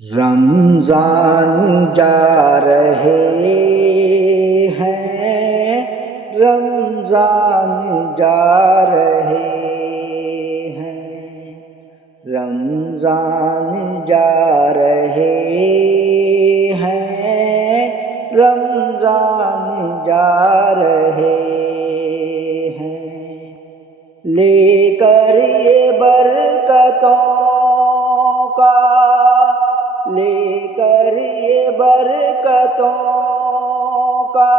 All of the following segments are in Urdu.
رمضان جا رہے ہیں، رمضان جا رہے ہیں، رمضان جا رہے ہیں، رمضان جا رہے ہیں، لے کر یہ برکتوں کا، لے کر یہ برکتوں کا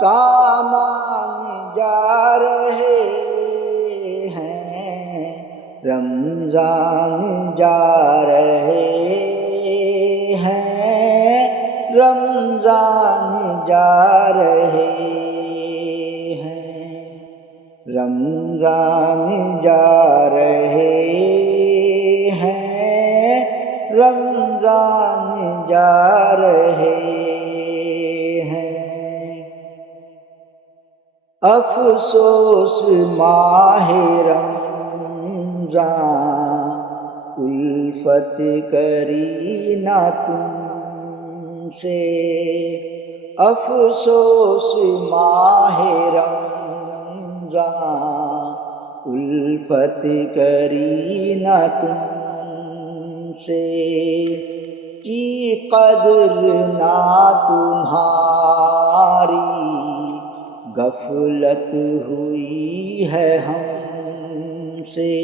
سامان جا رہے ہیں، رمضان جا رہے ہیں، رمضان جا رہے ہیں، رمضان جا رہے ہیں، رمضان جا رہے ہیں۔ افسوس ماہ رمضان، الفت کری نہ تم سے، افسوس ماہ رمضان، الفت کری نہ تم سے، کی قدر نہ تمہاری، غفلت ہوئی ہے ہم سے،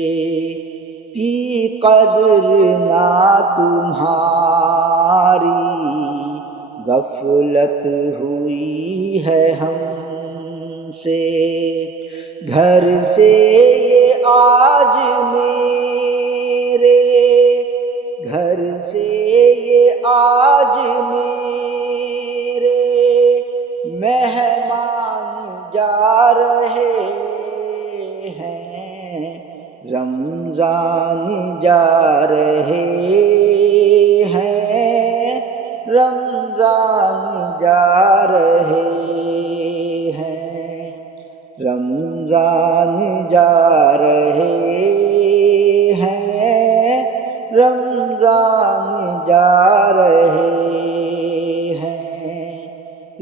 کی قدر نہ تمہاری، غفلت ہوئی ہے ہم سے، گھر سے یہ آج میرے، گھر سے یہ آج میرے مہمان جا رہے ہیں، رمضان جا رہے ہیں، رمضان جا رہے ہیں، رمضان جا رہے ہیں، رمضان جا رہے ہیں،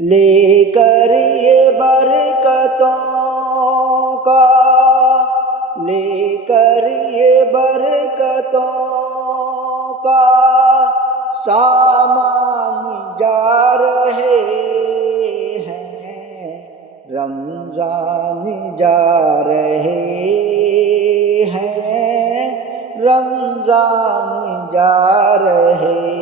لے کر یہ برکتوں کا، لے کر یہ برکتوں کا سامان جا رہے ہیں، رمضان جا رہے ہیں، رمضان جا رہے